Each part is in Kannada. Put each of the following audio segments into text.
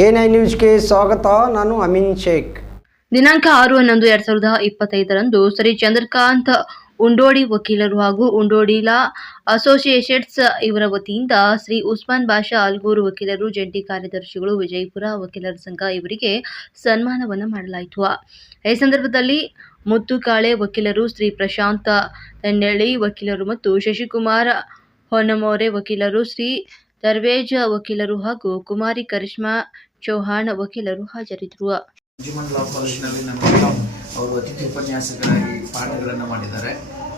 ಐ ನ್ಯೂಸ್ಗೆ ಸ್ವಾಗತ, ನಾನು ಅಮಿನ್ ಶೇಖ್. ದಿನಾಂಕ ಆರು ಹನ್ನೊಂದು ಎರಡ್ ಸಾವಿರದ ಇಪ್ಪತ್ತೈದರಂದು ಶ್ರೀ ಚಂದ್ರಕಾಂತ್ ಉಂಡೋಡಿ ವಕೀಲರು ಹಾಗೂ ಉಂಡೋಡಿಲಾ ಅಸೋಸಿಯೇಷನ್ಸ್ ಇವರ ವತಿಯಿಂದ ಶ್ರೀ ಉಸ್ಮಾನ್ ಬಾಷಾ ಅಲ್ಗೂರು ವಕೀಲರು, ಜಂಟಿ ಕಾರ್ಯದರ್ಶಿಗಳು, ವಿಜಯಪುರ ವಕೀಲರ ಸಂಘ ಇವರಿಗೆ ಸನ್ಮಾನವನ್ನು ಮಾಡಲಾಯಿತು. ಈ ಸಂದರ್ಭದಲ್ಲಿ ಮುತ್ತುಕಾಳೆ ವಕೀಲರು ಶ್ರೀ ಪ್ರಶಾಂತ ತೆನ್ನಳ್ಳಿ ವಕೀಲರು ಮತ್ತು ಶಶಿಕುಮಾರ್ ಹೊನ್ನಮೋರೆ ವಕೀಲರು, ಶ್ರೀ ದರ್ವೇಜ್ ವಕೀಲರು ಹಾಗೂ ಕುಮಾರಿ ಕರಿಷ್ಮಾ ಚೌಹಾಣ್ ವಕೀಲರು ಹಾಜರಿದ್ದರು. ಲಾ ಅವರು ಅತಿಥಿ ಉಪನ್ಯಾಸಕರಾಗಿ ಪಾಠಗಳನ್ನು ಮಾಡಿದ್ದಾರೆ.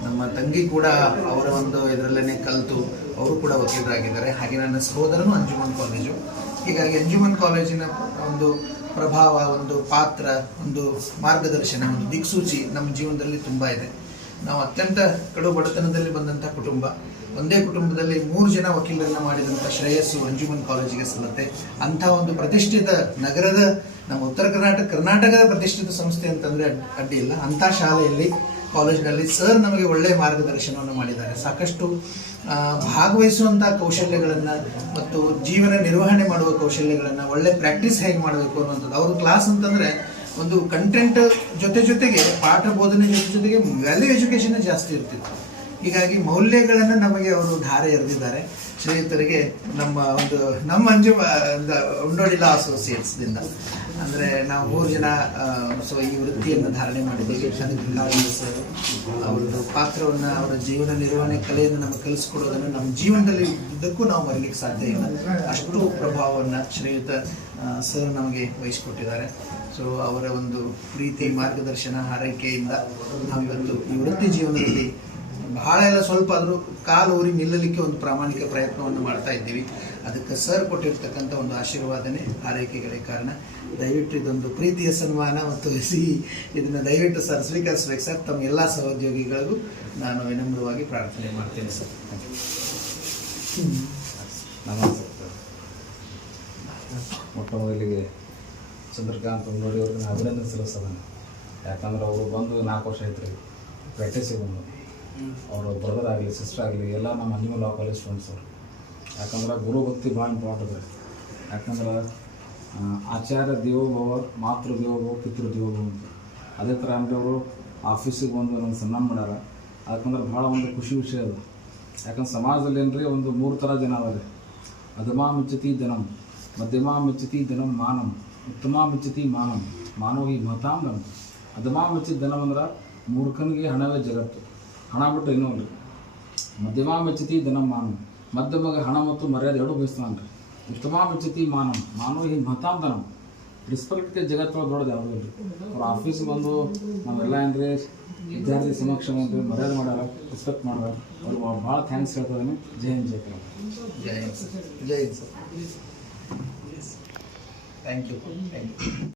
ನಮ್ಮ ತಂಗಿ ಕೂಡ ಅವರ ಒಂದು ಇದರಲ್ಲೇ ಕಲಿತು ಅವರು ಕೂಡ ವಕೀಲರಾಗಿದ್ದಾರೆ. ಹಾಗೆ ನನ್ನ ಸಹೋದರನು ಅಂಜುಮನ್ ಕಾಲೇಜು. ಹೀಗಾಗಿ ಅಂಜುಮನ್ ಕಾಲೇಜಿನ ಒಂದು ಪ್ರಭಾವ, ಒಂದು ಪಾತ್ರ, ಒಂದು ಮಾರ್ಗದರ್ಶನ, ಒಂದು ದಿಕ್ಸೂಚಿ ನಮ್ಮ ಜೀವನದಲ್ಲಿ ತುಂಬ ಇದೆ. ನಾವು ಅತ್ಯಂತ ಕಡು ಬಡತನದಲ್ಲಿ ಬಂದಂಥ ಕುಟುಂಬ. ಒಂದೇ ಕುಟುಂಬದಲ್ಲಿ ಮೂರು ಜನ ವಕೀಲರನ್ನ ಮಾಡಿದಂಥ ಶ್ರೇಯಸ್ಸು ಅಂಜುಮನ್ ಕಾಲೇಜಿಗೆ ಸಲ್ಲತ್ತೆ. ಅಂಥ ಒಂದು ಪ್ರತಿಷ್ಠಿತ ನಗರದ ನಮ್ಮ ಉತ್ತರ ಕರ್ನಾಟಕ ಕರ್ನಾಟಕದ ಪ್ರತಿಷ್ಠಿತ ಸಂಸ್ಥೆ ಅಂತಂದ್ರೆ ಅಡ್- ಅಡ್ಡಿ ಇಲ್ಲ. ಅಂಥ ಶಾಲೆಯಲ್ಲಿ, ಕಾಲೇಜಿನಲ್ಲಿ ಸರ್ ನಮಗೆ ಒಳ್ಳೆಯ ಮಾರ್ಗದರ್ಶನವನ್ನು ಮಾಡಿದ್ದಾರೆ. ಸಾಕಷ್ಟು ಭಾಗವಹಿಸುವಂಥ ಕೌಶಲ್ಯಗಳನ್ನು ಮತ್ತು ಜೀವನ ನಿರ್ವಹಣೆ ಮಾಡುವ ಕೌಶಲ್ಯಗಳನ್ನು, ಒಳ್ಳೆ ಪ್ರಾಕ್ಟೀಸ್ ಹೇಗೆ ಮಾಡಬೇಕು ಅನ್ನುವಂಥದ್ದು. ಅವರು ಕ್ಲಾಸ್ ಅಂತಂದ್ರೆ ಒಂದು ಕಂಟೆಂಟ್ ಜೊತೆ ಜೊತೆಗೆ ಪಾಠ ಬೋಧನೆ ಜೊತೆ ಜೊತೆಗೆ ವ್ಯಾಲ್ಯೂ ಎಜುಕೇಶನ್ ಜಾಸ್ತಿ ಇರ್ತಿತ್ತು. ಹೀಗಾಗಿ ಮೌಲ್ಯಗಳನ್ನು ನಮಗೆ ಅವರು ಧಾರೆ ಎರೆದಿದ್ದಾರೆ. ಶ್ರೀಯುತರಿಗೆ ನಮ್ಮ ಒಂದು, ನಮ್ಮ ಅಂಜು ಉಂಡೋಡಿಲಾ ಅಸೋಸಿಯೇಟ್ಸ್ದಿಂದ. ಅಂದರೆ ನಾವು ಮೂರು ಜನ ಸೊ ಈ ವೃತ್ತಿಯನ್ನು ಧಾರಣೆ ಮಾಡಿದ್ದೀವಿ. ಬೃಂದಾವನ ಸರ್, ಅವರದ್ದು ಪಾತ್ರವನ್ನು, ಅವರ ಜೀವನ ನಿರ್ವಹಣೆ, ಕಲೆಯನ್ನು ನಮಗೆ ಕಲಿಸ್ಕೊಡೋದನ್ನು ನಮ್ಮ ಜೀವನದಲ್ಲಿ ಇದಕ್ಕೂ ನಾವು ಮರಿಲಿಕ್ಕೆ ಸಾಧ್ಯ ಇಲ್ಲ. ಅಷ್ಟು ಪ್ರಭಾವವನ್ನು ಶ್ರೀಯುತ ಸರ್ ನಮಗೆ ವಹಿಸಿಕೊಟ್ಟಿದ್ದಾರೆ. ಸೊ ಅವರ ಒಂದು ಪ್ರೀತಿ ಮಾರ್ಗದರ್ಶನ, ಹಾರೈಕೆಯಿಂದ ನಾವಿವತ್ತು ಈ ವೃತ್ತಿ ಜೀವನದಲ್ಲಿ ಬಹಳ ಎಲ್ಲ ಸ್ವಲ್ಪ ಆದರೂ ಕಾಲು ಊರಿ ನಿಲ್ಲಲಿಕ್ಕೆ ಒಂದು ಪ್ರಾಮಾಣಿಕ ಪ್ರಯತ್ನವನ್ನು ಮಾಡ್ತಾ ಇದ್ದೀವಿ. ಅದಕ್ಕೆ ಸರ್ ಕೊಟ್ಟಿರ್ತಕ್ಕಂಥ ಒಂದು ಆಶೀರ್ವಾದನೆ ಆರೈಕೆಗಳೇ ಕಾರಣ. ದಯವಿಟ್ಟು ಇದೊಂದು ಪ್ರೀತಿಯ ಸನ್ಮಾನ ಮತ್ತು ಸಿಹಿ ಇದನ್ನು ದಯವಿಟ್ಟು ಸರ್ ಸ್ವೀಕರಿಸ್ಬೇಕು ಸರ್. ತಮ್ಮ ಎಲ್ಲ ಸಹೋದ್ಯೋಗಿಗಳಿಗೂ ನಾನು ವಿನಮ್ರವಾಗಿ ಪ್ರಾರ್ಥನೆ ಮಾಡ್ತೇನೆ ಸರ್. ನಮಸ್ತೆ ಮೊಟ್ಟ ಮೊದಲಿಗೆ ಚಂದ್ರಕಾಂತ್ ನೋಡಿ ಅವ್ರಿಗೆ ನಾನು ಅಭಿನಂದನೆ ಸಲ್ಲಿಸೋದನ್ನು ಯಾಕಂದ್ರೆ ಅವರು ಬಂದು ನಾಲ್ಕು ವರ್ಷ ಆಯ್ತು ರೀ ಪ್ರಾಕ್ಟೀಸಿಗೆ ಬಂದು. ಅವರು ಬ್ರದರ್ ಆಗಲಿ ಸಿಸ್ಟರ್ ಆಗಲಿ, ಎಲ್ಲ ನಮ್ಮ ನ್ಯೂ ಲಾ ಕಾಲೇಜ್ ಸ್ಟೂಡೆಂಟ್ಸ್ ಅವರು. ಯಾಕಂದ್ರೆ ಗುರು ಭಕ್ತಿ ಭಾಳ ಇಂಪಾರ್ಟೆಂಟ್ ರೀ. ಯಾಕಂದ್ರೆ ಆಚಾರ್ಯ ದೇವೋಭವ ಮಾತೃ ದೇವೋಭವ, ಪಿತೃ ದೇವೋಭವ ಅಂತ. ಅದೇ ಥರ ಅಂದ್ರೆ ಅವರು ಆಫೀಸಿಗೆ ಬಂದು ನನ್ನ ಸನ್ಮಾನ ಮಾಡ್ಯಾರ. ಯಾಕಂದ್ರೆ ಭಾಳ ಒಂದು ಖುಷಿ ವಿಷಯ ಅದು. ಯಾಕಂದ್ರೆ ಸಮಾಜದಲ್ಲಿ ಏನ್ರಿ, ಒಂದು ಮೂರು ಥರ ಜನ ಅದಾರೆ ಅಧಮಾ ಮಿಚ್ಚತಿ ಜನಂ, ಮಧ್ಯಮ ಮಿಚ್ಚತಿ ಜನಂ ಮಾನಂ, ಉತ್ತಮ ಮಿಚ್ಚತಿ ಮಾನಂ ಮಾನವ ಈ ಮತಾಂ ಧನಂ ಅಧಮಾ ಮಿಚ್ಚಿದ ಜನಂ ಅಂದ್ರೆ ಮೂರ್ಖನಿಗೆ ಹಣವೇ ಜಗತ್ತು. ಹಣ ಬಿಟ್ಟು ಇನ್ನೂ ಇಲ್ಲ ಮಧ್ಯಮ ಮೆಚ್ಚತಿ ಧನ ಮಾನವ ಮಧ್ಯಮಗೆ ಹಣ ಮತ್ತು ಮರ್ಯಾದೆ ಎರಡು ಬಯಸ್ತಾನ್ರಿ ಉತ್ತಮ ಮೆಚ್ಚತಿ ಮಾನವ ಮಾನವ ಈ ಮತಾಂತನ ರಿಸ್ಪೆಕ್ಟ್ಗೆ ಜಗತ್ತೊಳಗೆ ದೊಡ್ಡದು ಯಾವುದೂ ಇಲ್ಲ. ಅವ್ರ ಆಫೀಸ್ಗೆ ಬಂದು ನಾವೆಲ್ಲ ಅಂದರೆ ವಿದ್ಯಾರ್ಥಿ ಸಮಕ್ಷ ಅಂದ್ರೆ ಮರ್ಯಾದೆ ಮಾಡ್ಯಾರ ರಿಸ್ಪೆಕ್ಟ್ ಮಾಡ್ಯಾರ. ಅವ್ರು ಭಾಳ ಥ್ಯಾಂಕ್ಸ್ ಹೇಳ್ತಾರೆ ಜೈ ಹಿಂದ್, ಜೈ ಜೈ Hind, sir. Jai Hind, sir. Thank you thank you